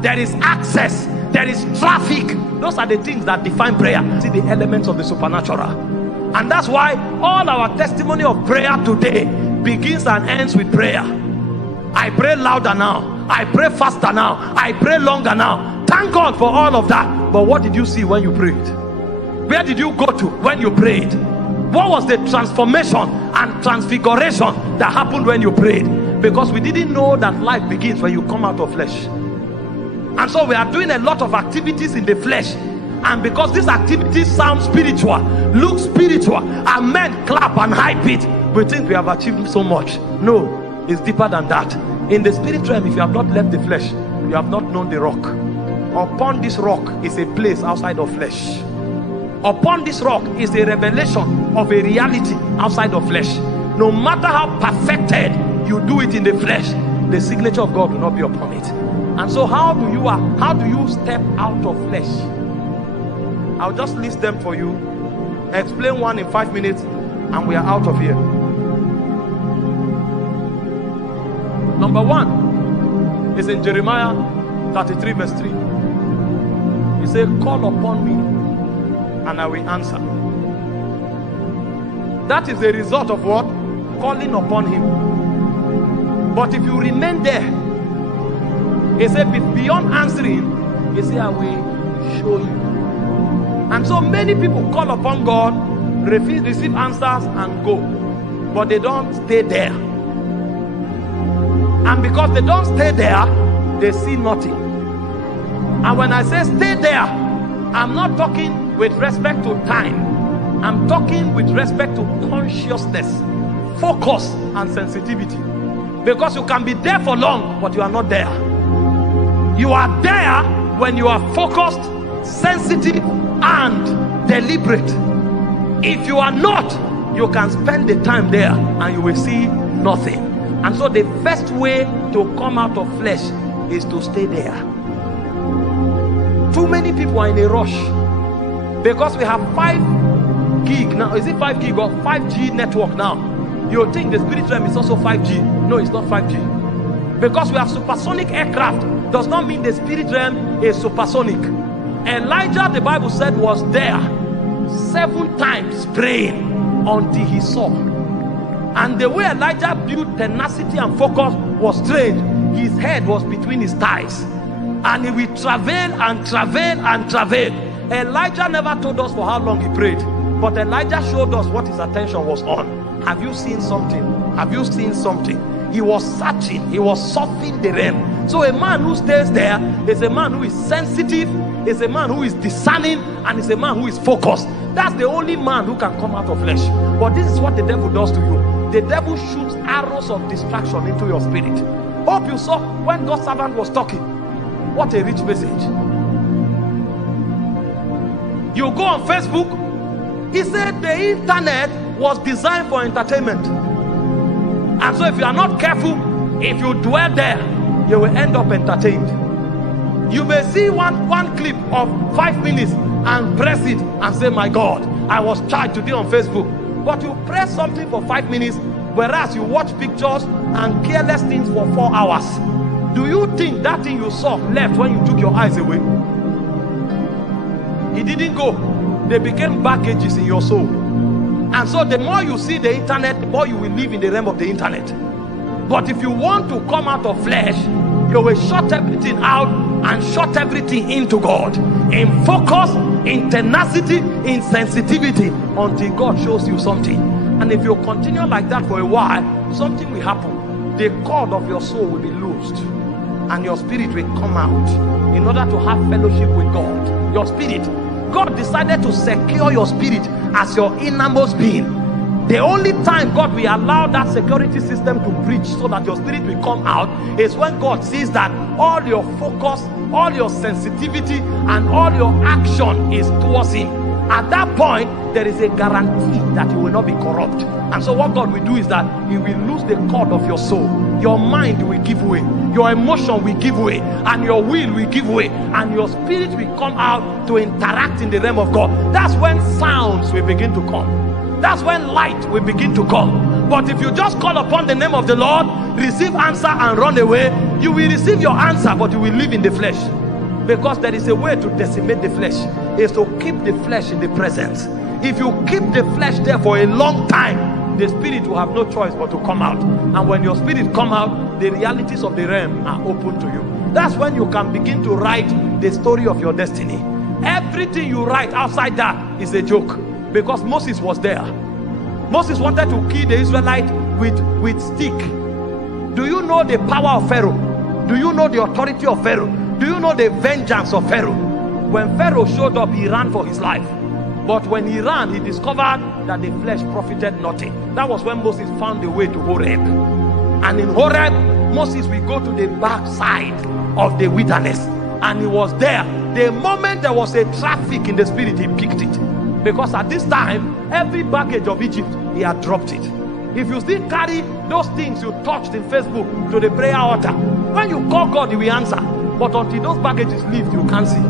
there is access, there is traffic. Those are the things that define prayer. See the elements of the supernatural. And that's why all our testimony of prayer today begins and ends with prayer. I pray louder now, I pray faster now, I pray longer now. Thank God for all of that. But what did you see when you prayed? Where did you go to when you prayed? What was the transformation and transfiguration that happened when you prayed? Because we didn't know that life begins when you come out of flesh. And so we are doing a lot of activities in the flesh, and because these activities sound spiritual, look spiritual, and men clap and hype it, we think we have achieved so much. No, it's deeper than that. In the spirit realm, if you have not left the flesh, you have not known the rock. Upon this rock is a place outside of flesh. Upon this rock is a revelation of a reality outside of flesh. No matter how perfected you do it in the flesh, the signature of God will not be upon it. And so how do you step out of flesh? I'll just list them for you, explain one in 5 minutes, and we are out of here. Number one is in Jeremiah 33 verse 3. He said, call upon me and I will answer. That is the result of what? Calling upon him. But if you remain there, he said, beyond answering, he said, I will show you. And so many people call upon God, receive answers and go, but they don't stay there. And because they don't stay there, they see nothing. And when I say stay there, I'm not talking with respect to time. I'm talking with respect to consciousness, focus and sensitivity. Because you can be there for long, but you are not there. You are there when you are focused, sensitive and deliberate. If you are not, you can spend the time there and you will see nothing. And so the first way to come out of flesh is to stay there. Too many people are in a rush because we have 5 gig now. Is it 5 gig or 5G network now? You think the spirit realm is also 5G? No, it's not 5G. Because we have supersonic aircraft does not mean the spirit realm is supersonic. Elijah, the Bible said, was there 7 times praying until he saw. And the way Elijah built tenacity and focus was strange. His head was between his thighs, and he will travail and travail and travail. Elijah never told us for how long he prayed, but Elijah showed us what his attention was on. Have you seen something? Have you seen something? He was searching, he was surfing the realm. So a man who stays there is a man who is sensitive, is a man who is discerning, and is a man who is focused. That's the only man who can come out of flesh. But this is what the devil does to you. The devil shoots arrows of distraction into your spirit. Hope you saw when God's servant was talking. What a rich message. You go on Facebook, he said the internet was designed for entertainment. And so if you are not careful, if you dwell there, you will end up entertained. You may see one clip of 5 minutes and press it and say, my God, I was charged today on Facebook. But you press something for 5 minutes, whereas you watch pictures and careless things for 4 hours. Do you think that thing you saw left when you took your eyes away? It didn't go. They became baggages in your soul. And so the more you see the internet, the more you will live in the realm of the internet. But if you want to come out of flesh, you will shut everything out and shut everything into God. In focus, in tenacity, in sensitivity, until God shows you something. And if you continue like that for a while, something will happen. The cord of your soul will be loosed, and your spirit will come out in order to have fellowship with God. Your spirit. God decided to secure your spirit as your innermost being. The only time God will allow that security system to breach so that your spirit will come out is when God sees that all your focus, all your sensitivity, and all your action is towards him. At that point, there is a guarantee that you will not be corrupt. And so what God will do is that he will lose the cord of your soul. Your mind will give way, your emotion will give way, and your will will give way, and your spirit will come out to interact in the realm of God. That's when sounds will begin to come. That's when light will begin to come. But if you just call upon the name of the Lord, receive answer and run away, You will receive your answer, but you will live in the flesh. Because there is a way to decimate the flesh, is to keep the flesh in the presence. If you keep the flesh there for a long time, the spirit will have no choice but to come out. And when your spirit come out, the realities of the realm are open to you. That's when you can begin to write the story of your destiny. Everything you write outside that is a joke, because Moses was there. Moses wanted to kill the Israelite with stick. Do you know the power of Pharaoh? Do you know the authority of Pharaoh? Do you know the vengeance of Pharaoh? When Pharaoh showed up, he ran for his life. But when he ran, he discovered that the flesh profited nothing. That was when Moses found the way to Horeb. And in Horeb, Moses will go to the back side of the wilderness. And he was there. The moment there was a traffic in the spirit, he picked it. Because at this time, every baggage of Egypt, he had dropped it. If you still carry those things you touched in Facebook to the prayer altar, when you call God, he will answer. But until those baggages leave, you can't see.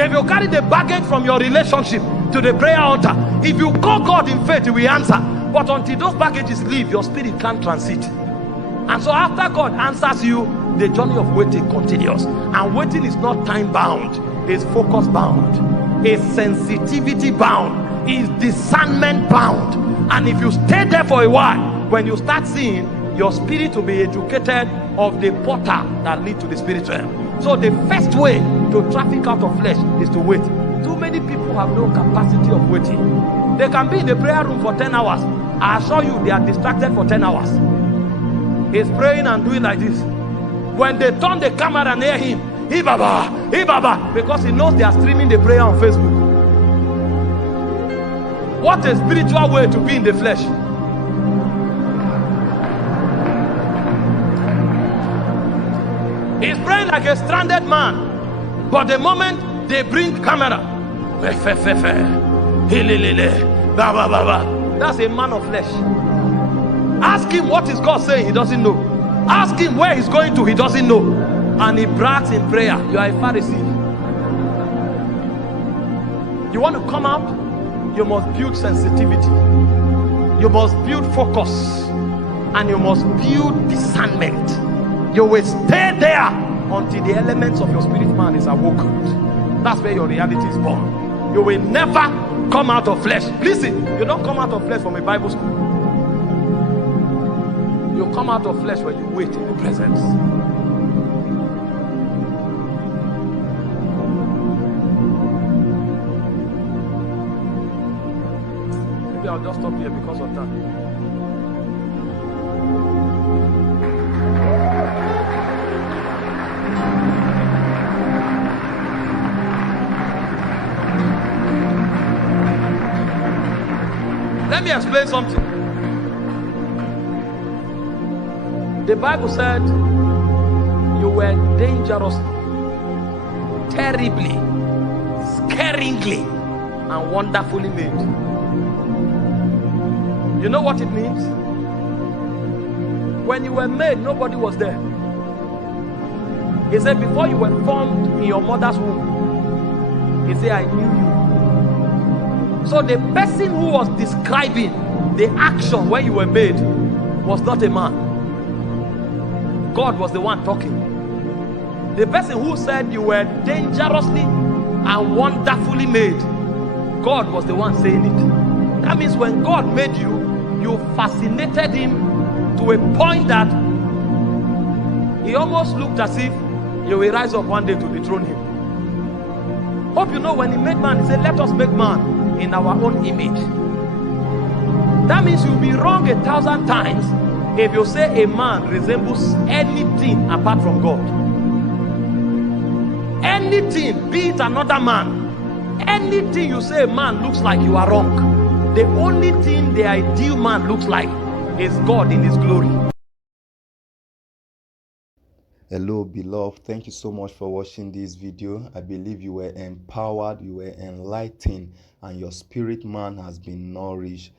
If you carry the baggage from your relationship to the prayer altar, if you call God in faith, he will answer. But until those baggages leave, your spirit can't transit. And so after God answers you, the journey of waiting continues. And waiting is not time bound, it's focus bound, it's sensitivity bound, it's discernment bound. And if you stay there for a while, when you start seeing, your spirit will be educated of the portal that lead to the spiritual realm. So the first way to traffic out of flesh is to wait. Too many people have no capacity of waiting. They can be in the prayer room for 10 hours. I assure you, they are distracted for 10 hours. He's praying and doing like this. When they turn the camera and hear him, Ibaba, because he knows they are streaming the prayer on Facebook. What a spiritual way to be in the flesh. He's praying like a stranded man. But the moment they bring camera, that's a man of flesh. Ask him what is God saying, he doesn't know. Ask him where he's going to, he doesn't know. And he brags in prayer. You are a Pharisee. You want to come out? You must build sensitivity. You must build focus. And you must build discernment. You will stay there until the elements of your spirit man is awoken. That's where your reality is born. You will never come out of flesh. Listen, you don't come out of flesh from a Bible school. You come out of flesh when you wait in the presence. Maybe I'll just stop here because of that. Let me explain something. The Bible said you were dangerously, terribly, scaringly, and wonderfully made. You know what it means? When you were made, nobody was there. He said, before you were formed in your mother's womb, he said, I knew you. So the person who was describing the action when you were made was not a man. God was the one talking. The person who said you were dangerously and wonderfully made, God was the one saying it. That means when God made you, you fascinated him to a point that he almost looked as if you will rise up one day to dethrone him. Hope you know when he made man, he said, let us make man in our own image. That means you'll be wrong 1,000 times if you say a man resembles anything apart from God. Anything, be it another man, anything you say a man looks like, you are wrong. The only thing the ideal man looks like is God in his glory. Hello beloved, thank you so much for watching this video. I believe you were empowered, you were enlightened, and your spirit man has been nourished.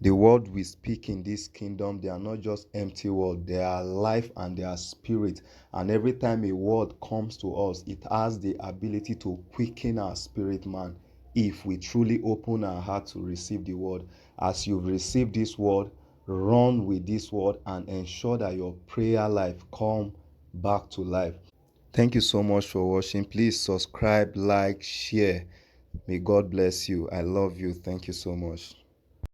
The word we speak in this kingdom, they are not just empty words, they are life and they are spirit. And every time a word comes to us, it has the ability to quicken our spirit man if we truly open our heart to receive the word. As you've received this word, run with this word and ensure that your prayer life come back to life. Thank you so much for watching. Please subscribe, like, share. May God bless you. I love you. Thank you so much.